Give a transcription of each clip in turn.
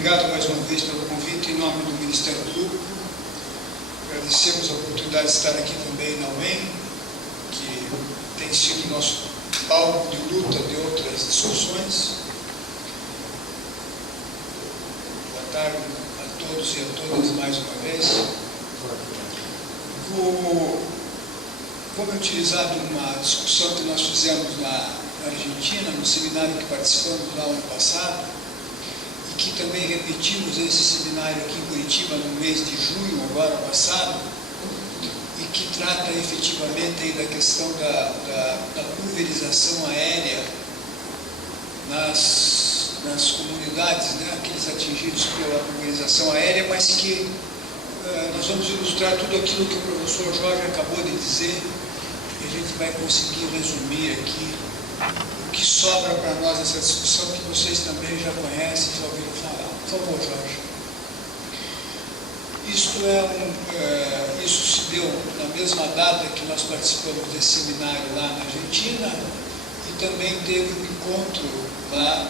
Obrigado mais uma vez pelo convite em nome do Ministério Público. Agradecemos a oportunidade de estar aqui também na UEM, que tem sido nosso palco de luta de outras discussões. Boa tarde a todos e a todas mais uma vez. Vou me utilizar de uma discussão que nós fizemos na Argentina, no seminário que participamos lá ano passado, e que também repetimos esse seminário aqui em Curitiba no mês de junho, agora passado, e que trata efetivamente aí da questão da pulverização aérea nas comunidades, né, aqueles atingidos pela pulverização aérea, mas que nós vamos ilustrar tudo aquilo que o professor Jorge acabou de dizer, e a gente vai conseguir resumir aqui o que sobra para nós nessa discussão, que vocês também já conhecem, já ouviram falar. Por favor, Jorge. Isso se deu na mesma data que nós participamos desse seminário lá na Argentina, e também teve um encontro lá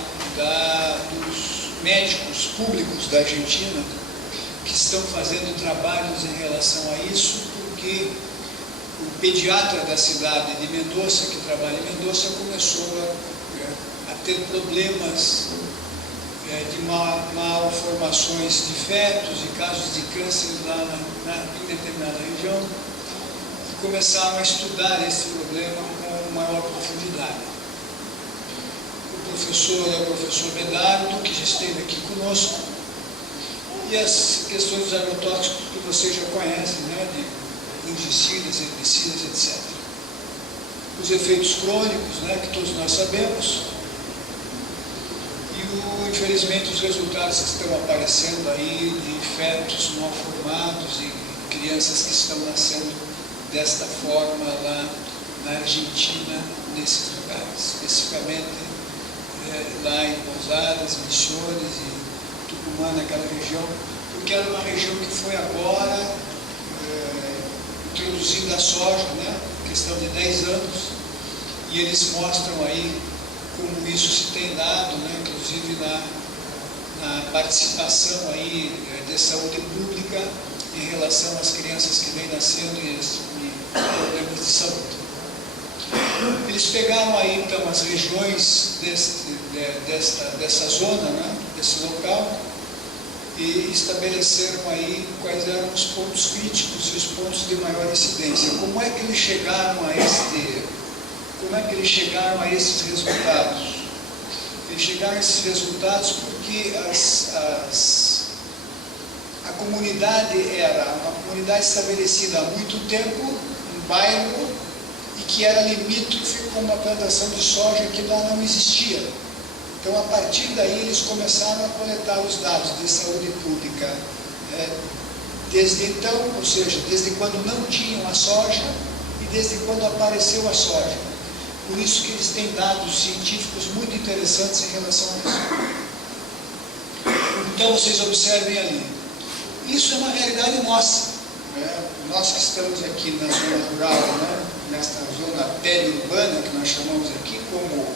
dos médicos públicos da Argentina, que estão fazendo trabalhos em relação a isso, porque o pediatra da cidade de Mendoza, que trabalha em Mendoza, começou a ter problemas de malformações de fetos e casos de câncer lá em determinada região, e começaram a estudar esse problema com maior profundidade. O professor é o professor Medardo, que já esteve aqui conosco, e as questões dos agrotóxicos que vocês já conhecem, né, de fungicidas, herbicidas, etc. Os efeitos crônicos, né, que todos nós sabemos, e infelizmente os resultados que estão aparecendo aí de fetos mal formados e crianças que estão nascendo desta forma lá na Argentina, nesses lugares, especificamente lá em Posadas, Misiones e Tucumã, naquela região, porque era uma região que foi agora introduzindo a soja, né, questão de 10 anos, e eles mostram aí como isso se tem dado, né, inclusive na participação aí de saúde pública em relação às crianças que vêm nascendo e problemas de saúde. Eles pegaram aí então as regiões dessa zona, né, desse local, e estabeleceram aí quais eram os pontos críticos e os pontos de maior incidência. Como é que eles chegaram a esses resultados? Eles chegaram a esses resultados porque a comunidade era uma comunidade estabelecida há muito tempo, um bairro, e que era limítrofe com uma plantação de soja que lá não existia. Então, a partir daí, eles começaram a coletar os dados de saúde pública. Desde então, ou seja, desde quando não tinham a soja e desde quando apareceu a soja. Por isso que eles têm dados científicos muito interessantes em relação a isso. Então, vocês observem ali. Isso é uma realidade nossa. Nós que estamos aqui na zona rural, né, nesta zona periurbana, que nós chamamos aqui, como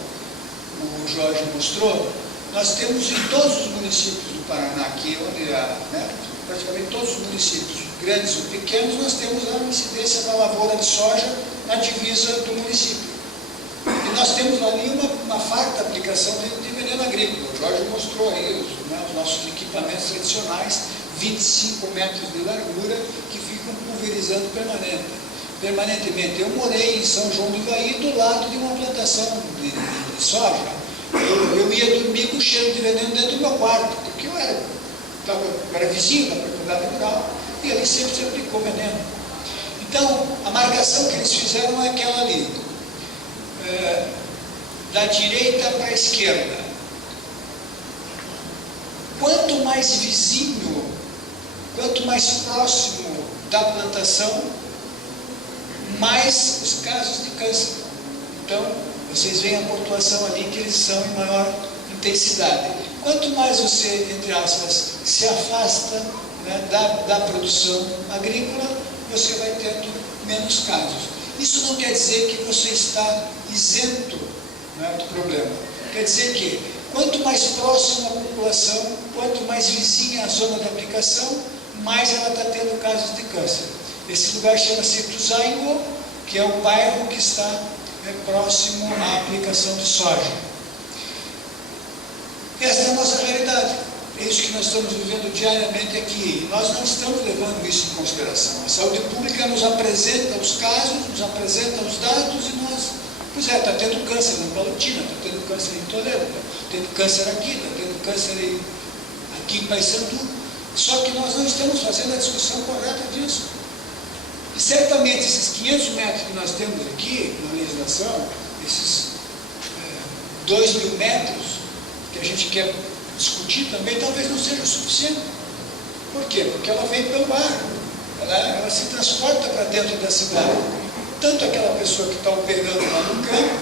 o Jorge mostrou, nós temos em todos os municípios do Paraná, aqui onde praticamente todos os municípios, grandes ou pequenos, nós temos a incidência da lavoura de soja na divisa do município. E nós temos ali uma farta aplicação de veneno agrícola. O Jorge mostrou aí os nossos equipamentos tradicionais, 25 metros de largura, que ficam pulverizando permanentemente. Eu morei em São João do Ivaí, do lado de uma plantação de soja. Eu ia dormir com cheiro de veneno dentro do meu quarto, porque eu era vizinho da propriedade rural, e ali sempre se aplicou veneno. Então, a marcação que eles fizeram é aquela ali, da direita para a esquerda. Quanto mais vizinho, quanto mais próximo da plantação, mais os casos de câncer. Então, vocês veem a pontuação ali que eles são em maior intensidade. Quanto mais você, entre aspas, se afasta, né, da produção agrícola, você vai tendo menos casos. Isso não quer dizer que você está isento, né, do problema. Quer dizer que Quanto mais próxima a população, quanto mais vizinha a zona de aplicação, mais ela está tendo casos de câncer. Esse lugar chama-se Ituzaingó, que é o bairro que está próximo à aplicação de soja. Esta é a nossa realidade. É isso que nós estamos vivendo diariamente aqui. Nós não estamos levando isso em consideração. A saúde pública nos apresenta os casos, nos apresenta os dados e nós, pois é, está tendo câncer na Palotina, está tendo câncer em Toledo, está tendo câncer aqui, está tendo câncer aqui em Paissandu. Só que nós não estamos fazendo a discussão correta disso. E certamente esses 500 metros que nós temos aqui na legislação, esses 2.000 metros que a gente quer discutir também, talvez não seja o suficiente. Por quê? Porque ela vem pelo ar, ela se transporta para dentro da cidade. Tanto aquela pessoa que está operando lá no campo,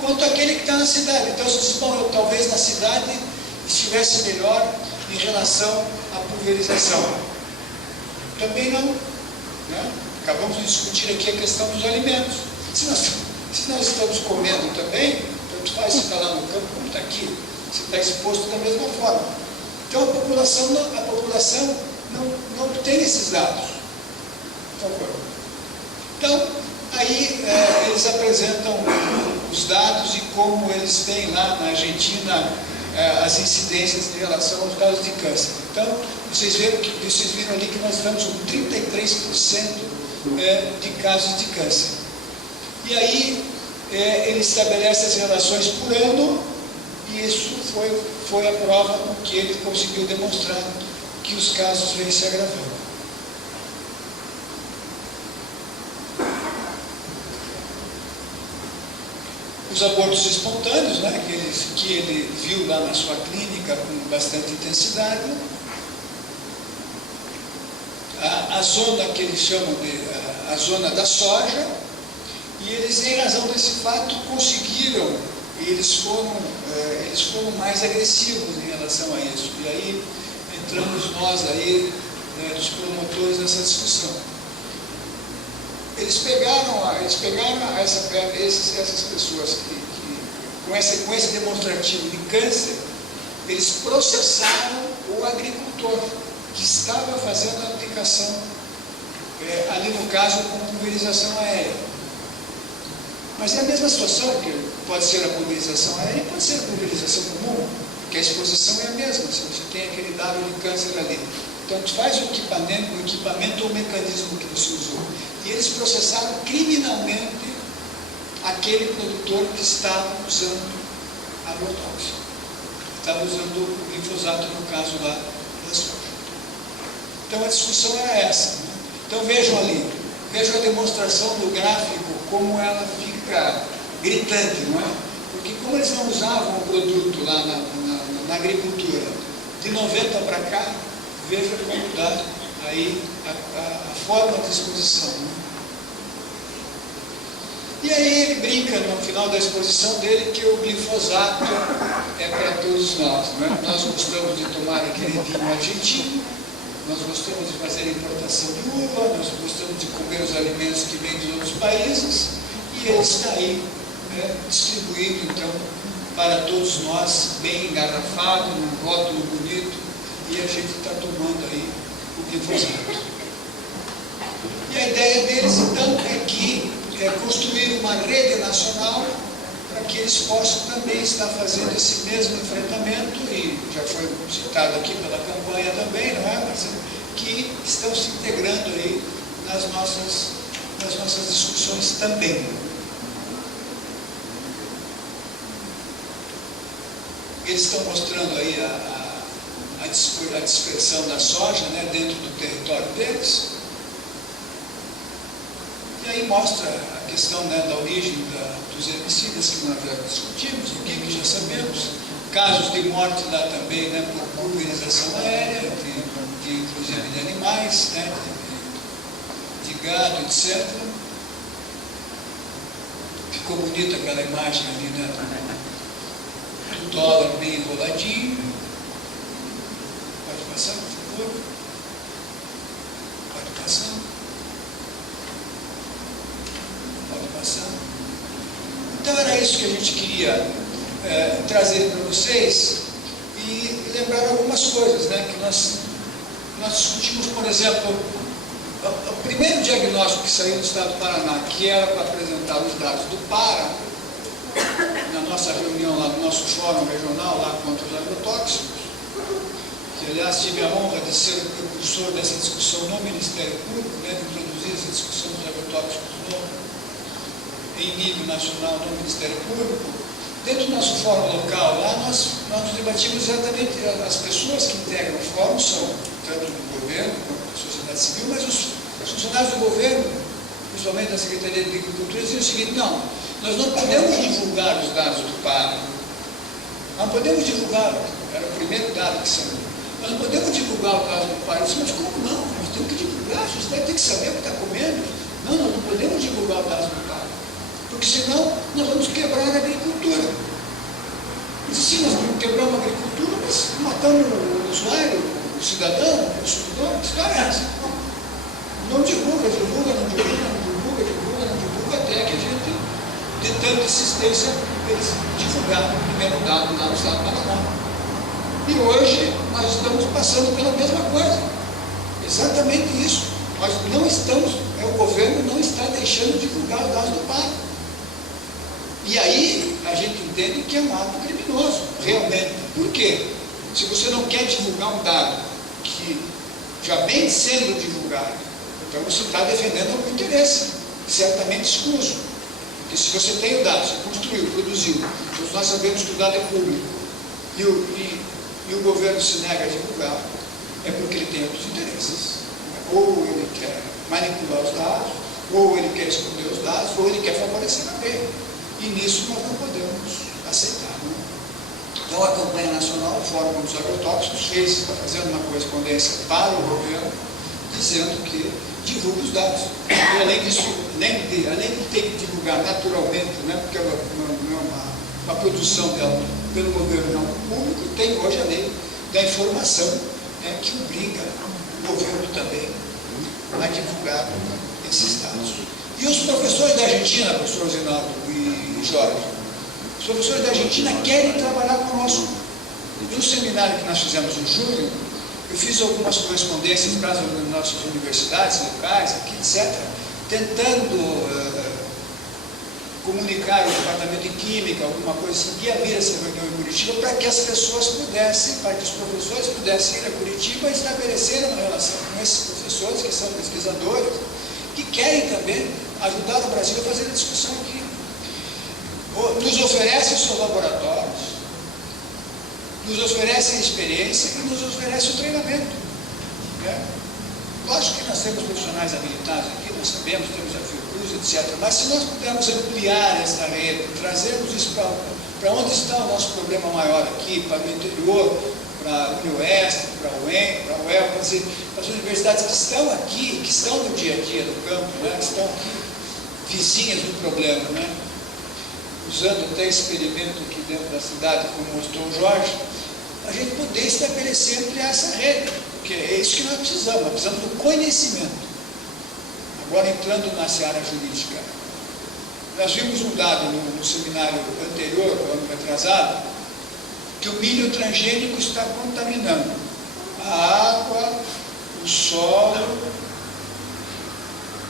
quanto aquele que está na cidade. Então, se diz, bom, eu talvez na cidade estivesse melhor em relação à pulverização. Também não. Né? Acabamos de discutir aqui a questão dos alimentos. Se nós estamos comendo também, tanto faz se está lá no campo como está aqui. Você está exposto da mesma forma. Então a população não obtém esses dados. Por favor. Então, aí eles apresentam os dados e como eles têm lá na Argentina as incidências em relação aos casos de câncer. Então, vocês viram ali que nós estamos com 33% de casos de câncer. E aí ele estabelece as relações por ano. E isso foi a prova com que ele conseguiu demonstrar que os casos vêm se agravando. Os abortos espontâneos, né, que ele viu lá na sua clínica com bastante intensidade. A zona que eles chamam de a zona da soja. E eles, em razão desse fato, conseguiram. E eles foram mais agressivos em relação a isso. E aí entramos nós aí, dos promotores dessa discussão. Eles pegaram essas pessoas com esse demonstrativo de câncer, eles processaram o agricultor que estava fazendo a aplicação, ali no caso com pulverização aérea. Mas é a mesma situação, que pode ser a pulverização aérea e pode ser a pulverização comum, porque a exposição é a mesma, se você tem aquele dado de câncer ali. Então, faz o equipamento ou o mecanismo que você usou. E eles processaram criminalmente aquele produtor que estava usando agrotóxico. Estava usando o glifosato, no caso lá da soja. Então, a discussão era essa. Né? Então, vejam ali, vejam a demonstração do gráfico, como ela fica gritante, não é? Porque como eles não usavam o produto lá na agricultura, de 90 para cá, veja como dá aí a forma de exposição. Né? E aí ele brinca no final da exposição dele que o glifosato é para todos nós. Não é? Nós gostamos de tomar aquele vinho argentino, nós gostamos de fazer importação de uva, nós gostamos de comer os alimentos que vêm dos outros países, e ele está aí, distribuído então para todos nós, bem engarrafado, num rótulo bonito, e a gente está tomando aí o glifosato. E a ideia deles então é construir uma rede nacional para que eles possam também estar fazendo esse mesmo enfrentamento, e já foi citado aqui pela campanha também, não é? Mas que estão se integrando aí nas nossas discussões também. Eles estão mostrando aí a dispersão da soja, né, dentro do território deles. E aí mostra a questão, né, da origem dos herbicidas que nós já discutimos aqui, que já sabemos. Casos de morte lá também, né, por pulverização aérea, inclusive de animais, né, de gado, etc. Ficou bonita aquela imagem ali, né, do dólar bem enroladinho. Pode passar, por favor? Pode passar. Pode passar. Então era isso que a gente queria trazer para vocês e lembrar algumas coisas, né, que nós discutimos, por exemplo, o primeiro diagnóstico que saiu do Estado do Paraná, que era para apresentar os dados do PARA, na nossa reunião lá, no nosso fórum regional, lá contra os agrotóxicos, que aliás tive a honra de ser o precursor dessa discussão no Ministério Público, né, de introduzir essa discussão dos agrotóxicos em nível nacional no Ministério Público. Dentro do nosso fórum local, lá nós debatimos exatamente, as pessoas que integram o fórum são tanto do governo quanto da sociedade civil, mas os funcionários do governo, principalmente da Secretaria de Agricultura, diziam o seguinte: não, nós não podemos divulgar os dados do PARA, não podemos divulgar, era o primeiro dado que saiu, nós não podemos divulgar o caso do PARA. Eu disse: mas como não? Nós temos que divulgar, a sociedade tem que saber o que está comendo. Não, nós não podemos divulgar o dado do PARA, porque senão nós vamos quebrar a agricultura. E se nós quebramos a agricultura, mas matamos o usuário, o cidadão, o consumidor, que história é essa? Não divulga, até que a gente, de tanta insistência, eles divulgaram o primeiro dado lá no Estado do Paraná. E hoje nós estamos passando pela mesma coisa. Exatamente isso. Nós não estamos, o governo não está deixando divulgar os dados do PARA. E aí a gente entende que é um ato criminoso, realmente. Por quê? Se você não quer divulgar um dado que já vem sendo divulgado, então você está defendendo algum interesse, certamente escuso. Porque se você tem o dado, você construiu, produziu, então nós sabemos que o dado é público, e o governo se nega a divulgar, é porque ele tem outros interesses. Ou ele quer manipular os dados, ou ele quer esconder os dados, ou ele quer favorecer a lei. E nisso nós não podemos aceitar. Né? Então a campanha nacional, o Fórum contra os Agrotóxicos, está fazendo uma correspondência para o governo, dizendo que divulga os dados. E além disso, além de ter que divulgar naturalmente, né, porque não é uma produção dela pelo governo, não público, tem hoje a lei da informação, né, que obriga o governo também a divulgar esses dados. E os professores da Argentina, professor Zinaldo e Jorge, os professores da Argentina querem trabalhar conosco. No seminário que nós fizemos em julho, eu fiz algumas correspondências para as nossas universidades locais, aqui, etc., tentando comunicar o departamento de Química, alguma coisa assim, que ia vir essa reunião em Curitiba, para que as pessoas pudessem, para que os professores pudessem ir a Curitiba e estabelecer uma relação com esses professores, que são pesquisadores, que querem também ajudar o Brasil a fazer a discussão aqui. Nos oferecem os seus laboratórios, nos oferecem experiência e nos oferecem o treinamento. Né? Lógico que nós temos profissionais habilitados aqui, nós sabemos, temos a Fiocruz, etc. Mas se nós pudermos ampliar essa rede, trazermos isso para onde está o nosso problema maior aqui, para o interior, para a UniOeste, para a UEM, para a UEL, para as universidades que estão aqui, que estão no dia a dia do campo, né, que estão aqui, vizinhas do problema, né, usando até experimento aqui dentro da cidade, como mostrou o Jorge, a gente poder estabelecer, ampliar essa rede, porque é isso que nós precisamos do conhecimento. Agora, entrando na seara jurídica, nós vimos um dado no seminário anterior, no ano retrasado, que o milho transgênico está contaminando a água, o solo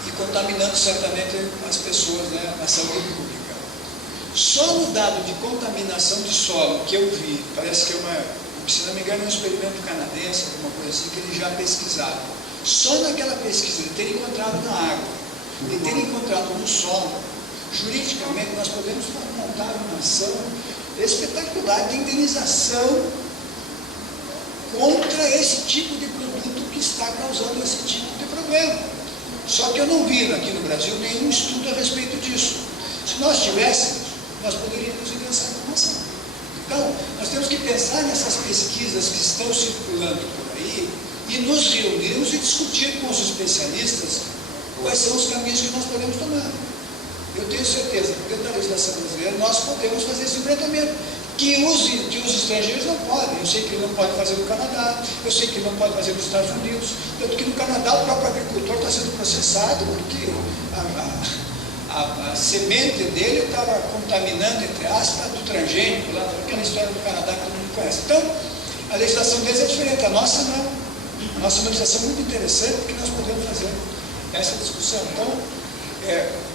e contaminando certamente as pessoas, né, na saúde pública. Só no dado de contaminação de solo que eu vi, parece que se não me engano, é um experimento canadense, alguma coisa assim, que eles já pesquisaram. Só naquela pesquisa, de ter encontrado na água, de ter encontrado no solo, juridicamente nós podemos montar uma ação espetacular de indenização contra esse tipo de produto que está causando esse tipo de problema. Só que eu não vi aqui no Brasil nenhum estudo a respeito disso. Se nós tivéssemos, nós poderíamos ingressar com ação. Então, nós temos que pensar nessas pesquisas que estão circulando por aí e nos reunirmos e discutir com os especialistas quais são os caminhos que nós podemos tomar. Eu tenho certeza que dentro da legislação brasileira nós podemos fazer esse enfrentamento. Que os estrangeiros não podem. Eu sei que ele não pode fazer no Canadá, eu sei que ele não pode fazer nos Estados Unidos, tanto que no Canadá o próprio agricultor está sendo processado porque a semente dele estava contaminando, entre aspas, do transgênico, lá, aquela história do Canadá que todo mundo conhece. Então, a legislação deles é diferente, a nossa não. A nossa é uma legislação muito interessante, porque nós podemos fazer essa discussão. Então,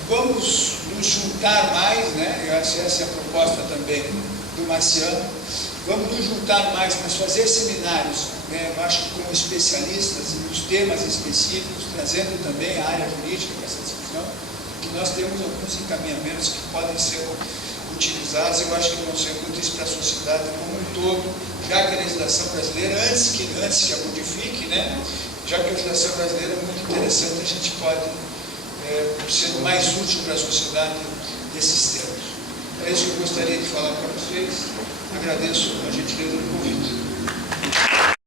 vamos nos juntar mais, né? Eu acho que essa é a proposta também do Marciano. Vamos nos juntar mais, mas fazer seminários, né? Eu acho que como especialistas nos temas específicos, trazendo também a área jurídica para essa discussão, que nós temos alguns encaminhamentos que podem ser utilizados. Eu acho que vão ser úteis para a sociedade como um todo, já que a legislação brasileira, antes que a modifique, né? Já que a legislação brasileira é muito interessante, a gente pode ser mais útil para a sociedade desses temas. É isso que eu gostaria de falar para vocês. Agradeço a gentileza do convite.